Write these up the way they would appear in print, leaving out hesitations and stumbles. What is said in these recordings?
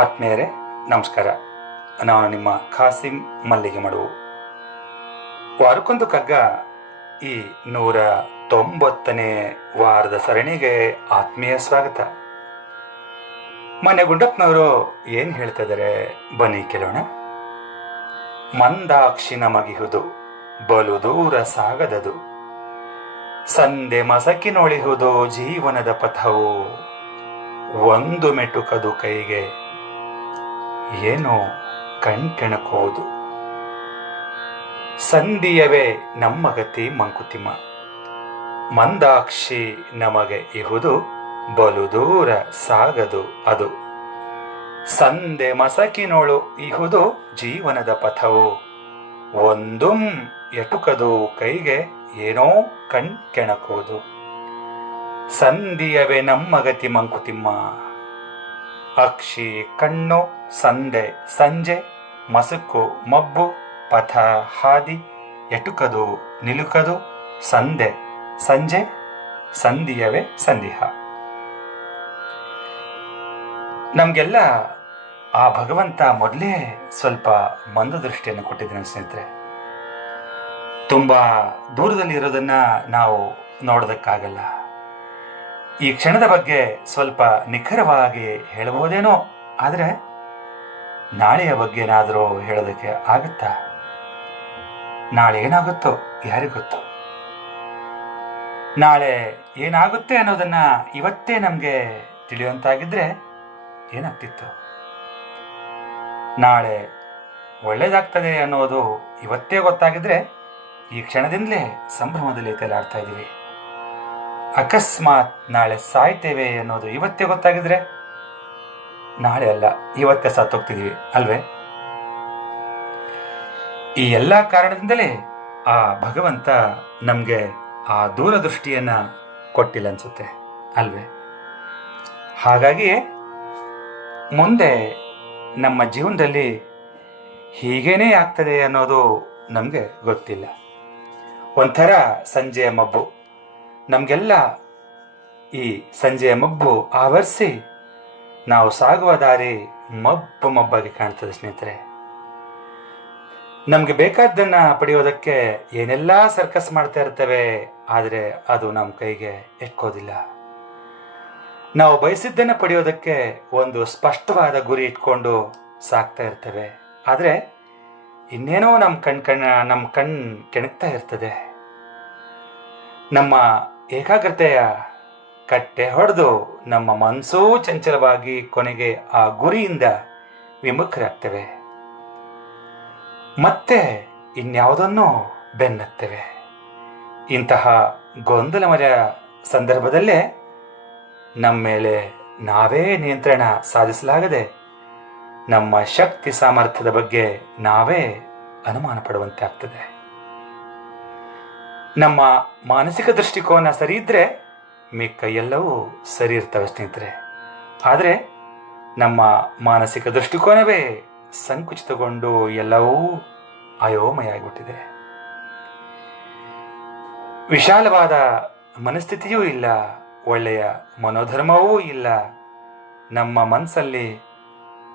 ಆತ್ಮೀಯರೇ ನಮಸ್ಕಾರ. ನಾನು ನಿಮ್ಮ ಖಾಸಿಂ ಮಲ್ಲಿಗೆ ಮಡುವು. ವಾರಕ್ಕೊಂದು ಕಗ್ಗ ಈ 190ನೇ ವಾರದ ಸರಣಿಗೆ ಆತ್ಮೀಯ ಸ್ವಾಗತ. ಮನೆ ಗುಂಡಪ್ಪನವರು ಏನು ಹೇಳ್ತಾ ಇದ್ದಾರೆ ಬನ್ನಿ ಕೇಳೋಣ. ಮಂದಾಕ್ಷಿ ನಮಗಿಹುದು ಬಲು ದೂರ ಸಾಗದದು, ಸಂದೆ ಮಸಕಿನೊಳಿಹುದು ಜೀವನದ ಪಥವು, ಒಂದು ಮೆಟುಕದು ಕೈಗೆ ಏನೋ ಕಣ್ಕೆಣಕುವುದು. ಸಂಧಿಯವೇ ನಮ್ಮ ಗತಿ ಮಂಕುತಿಮ್ಮ, ಮಂದಾಕ್ಷಿ ನಮಗೆ ಇಹುದು ಬಲು ದೂರ ಸಾಗದು ಅದು, ಸಂದೆ ಮಸಕಿನೋಳು ಇಹುದು ಜೀವನದ ಪಥವು, ಒಂದುಂ ಎಟುಕದು ಕೈಗೆ ಏನೋ ಕಣ್ಕೆಣಕುವುದು. ಸಂಧಿಯವೇ ನಮ್ಮ ಗತಿ ಮಂಕುತಿಮ್ಮ, ಅಕ್ಷಿ ಕಣ್ಣು ಸಂದೆ ಸಂಜೆ ಮಸುಕು ಮಬ್ಬು ಪಥ ಹಾದಿ, ಎಟುಕದು ನಿಲುಕದು ಸಂದೆ ಸಂಜೆ ಸಂಧಿಯವೇ ಸಂಧಿಹ. ನಮಗೆಲ್ಲ ಆ ಭಗವಂತ ಮೊದಲೇ ಸ್ವಲ್ಪ ಮಂದದೃಷ್ಟಿಯನ್ನು ಕೊಟ್ಟಿದ್ದಾನೆ ಸ್ನೇಹಿತರೆ. ತುಂಬ ದೂರದಲ್ಲಿ ಇರೋದನ್ನ ನಾವು ನೋಡೋದಕ್ಕಾಗಲ್ಲ. ಈ ಕ್ಷಣದ ಬಗ್ಗೆ ಸ್ವಲ್ಪ ನಿಖರವಾಗಿ ಹೇಳಬಹುದೇನೋ, ಆದರೆ ನಾಳೆಯ ಬಗ್ಗೆ ಏನಾದರೂ ಹೇಳೋದಕ್ಕೆ ಆಗುತ್ತಾ? ನಾಳೆ ಏನಾಗುತ್ತೋ ಯಾರಿಗೊತ್ತು? ನಾಳೆ ಏನಾಗುತ್ತೆ ಅನ್ನೋದನ್ನ ಇವತ್ತೇ ನಮಗೆ ತಿಳಿಯುವಂತಾಗಿದ್ರೆ ಏನಾಗ್ತಿತ್ತು? ನಾಳೆ ಒಳ್ಳೇದಾಗ್ತದೆ ಅನ್ನೋದು ಇವತ್ತೇ ಗೊತ್ತಾಗಿದ್ರೆ ಈ ಕ್ಷಣದಿಂದಲೇ ಸಂಭ್ರಮದಲ್ಲಿ ತೇಲಾಡ್ತಾ ಇದ್ದೀವಿ. ಅಕಸ್ಮಾತ್ ನಾಳೆ ಸಾಯ್ತೇವೆ ಅನ್ನೋದು ಇವತ್ತೇ ಗೊತ್ತಾಗಿದ್ರೆ ನಾಳೆ ಅಲ್ಲ ಇವತ್ತೇ ಸತ್ತೋಗ್ತಿದೀವಿ ಅಲ್ವೇ? ಈ ಎಲ್ಲ ಕಾರಣದಿಂದಲೇ ಆ ಭಗವಂತ ನಮಗೆ ಆ ದೂರದೃಷ್ಟಿಯನ್ನ ಕೊಟ್ಟಿಲ್ಲ ಅನ್ಸುತ್ತೆ ಅಲ್ವೇ? ಹಾಗಾಗಿ ಮುಂದೆ ನಮ್ಮ ಜೀವನದಲ್ಲಿ ಹೀಗೇನೇ ಆಗ್ತದೆ ಅನ್ನೋದು ನಮಗೆ ಗೊತ್ತಿಲ್ಲ. ಒಂಥರ ಸಂಜೆಯ ಮಬ್ಬು, ನಮಗೆಲ್ಲ ಈ ಸಂಜೆಯ ಮಬ್ಬು ಆವರಿಸಿ ನಾವು ಸಾಗುವ ದಾರಿ ಮಬ್ಬು ಮಬ್ಬಾಗಿ ಕಾಣ್ತದೆ ಸ್ನೇಹಿತರೆ. ನಮಗೆ ಬೇಕಾದ್ದನ್ನ ಪಡೆಯೋದಕ್ಕೆ ಏನೆಲ್ಲ ಸರ್ಕಸ್ ಮಾಡ್ತಾ ಇರ್ತೇವೆ, ಆದರೆ ಅದು ನಮ್ಮ ಕೈಗೆ ಎಟ್ಕೋದಿಲ್ಲ. ನಾವು ಬಯಸಿದ್ದನ್ನು ಪಡೆಯೋದಕ್ಕೆ ಒಂದು ಸ್ಪಷ್ಟವಾದ ಗುರಿ ಇಟ್ಕೊಂಡು ಸಾಕ್ತಾ ಇರ್ತೇವೆ, ಆದರೆ ಇನ್ನೇನೋ ನಮ್ಮ ಕಣ್ ಕೆಣಕ್ತಾ ಇರ್ತದೆ. ನಮ್ಮ ಏಕಾಗ್ರತೆಯ ಕಟ್ಟೆ ಹೊಡೆದು ನಮ್ಮ ಮನಸ್ಸೂ ಚಂಚಲವಾಗಿ ಕೊನೆಗೆ ಆ ಗುರಿಯಿಂದ ವಿಮುಖರಾಗ್ತೇವೆ. ಮತ್ತೆ ಇನ್ಯಾವುದನ್ನೋ ಬೆನ್ನತ್ತೇವೆ. ಇಂತಹ ಗೊಂದಲಮಯ ಸಂದರ್ಭದಲ್ಲೇ ನಮ್ಮ ಮೇಲೆ ನಾವೇ ನಿಯಂತ್ರಣ ಸಾಧಿಸಲಾಗದೆ ನಮ್ಮ ಶಕ್ತಿ ಸಾಮರ್ಥ್ಯದ ಬಗ್ಗೆ ನಾವೇ ಅನುಮಾನ ಪಡುವಂತೆ ಆಗ್ತದೆ. ನಮ್ಮ ಮಾನಸಿಕ ದೃಷ್ಟಿಕೋನ ಸರಿ ಇದ್ರೆ ಮಿಕ್ಕ ಎಲ್ಲವೂ ಸರಿ ಇರ್ತವೆ ಸ್ನೇಹಿತರೆ. ಆದರೆ ನಮ್ಮ ಮಾನಸಿಕ ದೃಷ್ಟಿಕೋನವೇ ಸಂಕುಚಿತಗೊಂಡು ಎಲ್ಲವೂ ಅಯೋಮಯ ಆಗಿಬಿಟ್ಟಿದೆ. ವಿಶಾಲವಾದ ಮನಸ್ಥಿತಿಯೂ ಇಲ್ಲ, ಒಳ್ಳೆಯ ಮನೋಧರ್ಮವೂ ಇಲ್ಲ. ನಮ್ಮ ಮನಸ್ಸಲ್ಲಿ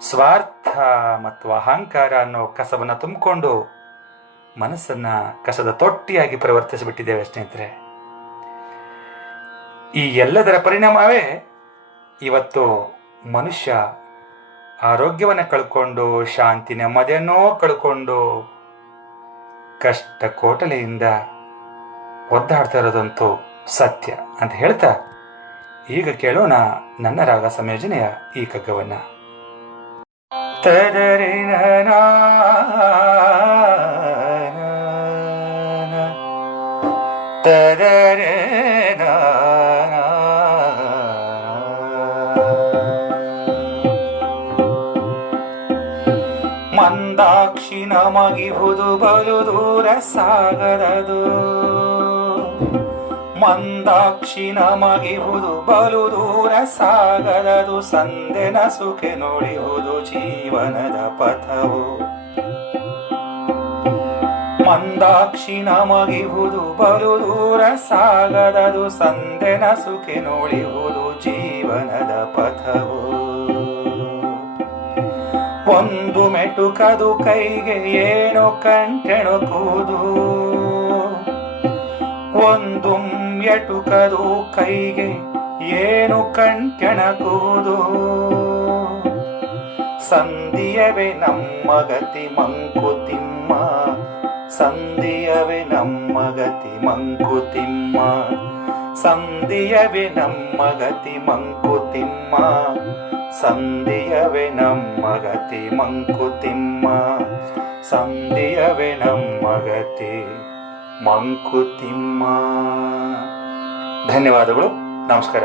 ಸ್ವಾರ್ಥ ಮತ್ತು ಅಹಂಕಾರ ಅನ್ನೋ ಕಸವನ್ನು ತುಂಬಿಕೊಂಡು ಮನಸ್ಸನ್ನ ಕಸದ ತೊಟ್ಟಿಯಾಗಿ ಪರಿವರ್ತಿಸಿಬಿಟ್ಟಿದ್ದೇವೆ ಸ್ನೇಹಿತರೆ. ಈ ಎಲ್ಲದರ ಪರಿಣಾಮವೇ ಇವತ್ತು ಮನುಷ್ಯ ಆರೋಗ್ಯವನ್ನು ಕಳ್ಕೊಂಡು ಶಾಂತಿ ನೆಮ್ಮದಿಯನ್ನೋ ಕಳ್ಕೊಂಡು ಕಷ್ಟ ಕೋಟಲೆಯಿಂದ ಒದ್ದಾಡ್ತಾ ಇರೋದಂತೂ ಸತ್ಯ ಅಂತ ಹೇಳ್ತಾ ಈಗ ಕೇಳೋಣ ನನ್ನ ರಾಗ ಸಂಯೋಜನೆಯ ಈ ಕಗ್ಗವನ್ನ. ಮಂದಾಕ್ಷಿ ನಮಗಿಹುದು ಬಲು ದೂರ ಸಾಗದದು, ಮಂದಾಕ್ಷಿ ನಮಗಿಹುದು ಬಲು ದೂರ ಸಾಗದದು, ಸಂದೆ ನಸುಕೆ ನೋಡಿಹುದು ಜೀವನದ ಪಥವು. ಮಂದಾಕ್ಷಿ ನಮಗಿಹುದು ಬಲು ದೂರ ಸಾಗದದು, ಸಂದೆ ನಸುಕೆ ನೋಡಿಹುದು ಜೀವನದ ಪಥವು. ಒಂದು ಮೆಟುಕದು ಕೈಗೆ ಏನು ಕಂಟೆಣುಕುವುದು, ಒಂದು ಎಟುಕದು ಕೈಗೆ ಏನು ಕಂಟೆಣಕುವುದು. ಸಂಧಿಯವೇ ನಮ್ಮ ಗತಿ ಮಂಕುತಿಮ್ಮ, ಸಂಧಿಯವೇ ನಮ್ಮ ಗತಿ ಮಂಕುತಿಮ್ಮ, ಸಂಧಿಯವೇ ನಮ್ಮ ಗತಿ ಮಂಕುತಿಮ್ಮ, ಸಂಧಿಯವೇ ನಮ್ಮ ಗತಿ ಮಂಕುತಿಮ್ಮ, ಸಂಧಿಯವೇ ನಮ್ಮ ಗತಿ ಮಂಕುತಿಮ್ಮ. ಧನ್ಯವಾದಗಳು. ನಮಸ್ಕಾರ.